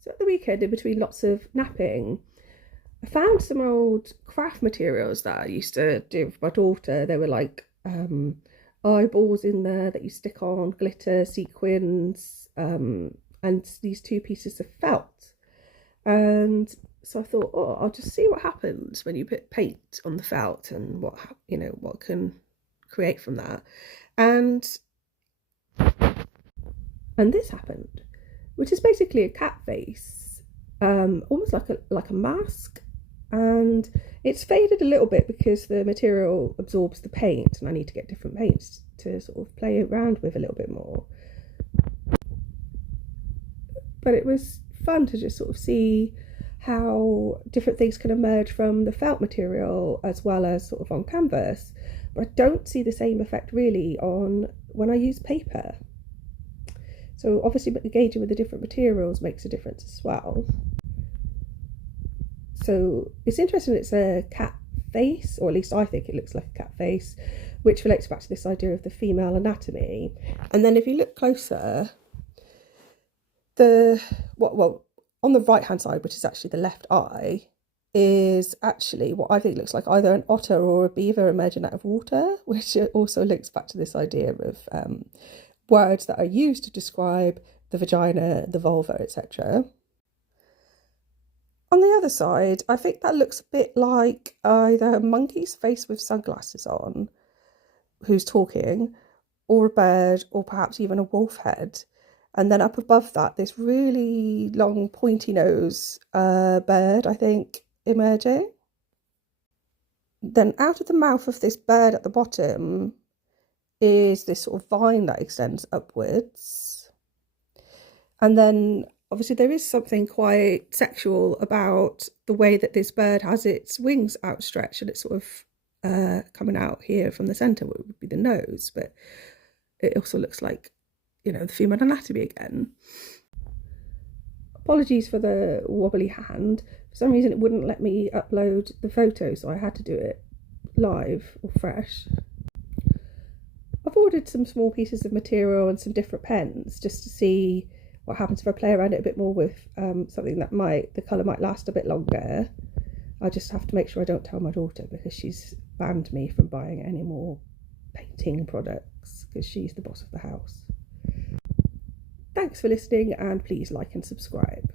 So at the weekend, in between lots of napping, I found some old craft materials that I used to do with my daughter. There were like eyeballs in there that you stick on, glitter, sequins, and these two pieces of felt. And so I thought, oh, I'll just see what happens when you put paint on the felt and what can create from that. And this happened, which is basically a cat face, almost like a mask, and it's faded a little bit because the material absorbs the paint, and I need to get different paints to sort of play around with a little bit more. But it was fun to just sort of see how different things can emerge from the felt material as well as sort of on canvas. But I don't see the same effect really on when I use paper. So obviously engaging with the different materials makes a difference as well. So it's interesting, it's a cat face, or at least I think it looks like a cat face, which relates back to this idea of the female anatomy. And then if you look closer, on the right hand side, which is actually the left eye, is actually what I think looks like either an otter or a beaver emerging out of water, which also links back to this idea of words that are used to describe the vagina, the vulva, etc. On the other side, I think that looks a bit like either a monkey's face with sunglasses on, who's talking, or a bird, or perhaps even a wolf head. And then up above that, this really long pointy nose bird, I think, emerging. Then out of the mouth of this bird at the bottom is this sort of vine that extends upwards. And then obviously there is something quite sexual about the way that this bird has its wings outstretched, and it's sort of coming out here from the centre, what would be the nose, but it also looks like, the female anatomy again. Apologies for the wobbly hand. For some reason it wouldn't let me upload the photo, so I had to do it live or fresh. I've ordered some small pieces of material and some different pens just to see what happens if I play around it a bit more with something that the colour might last a bit longer. I just have to make sure I don't tell my daughter, because she's banned me from buying any more painting products because she's the boss of the house. Thanks for listening, and please like and subscribe.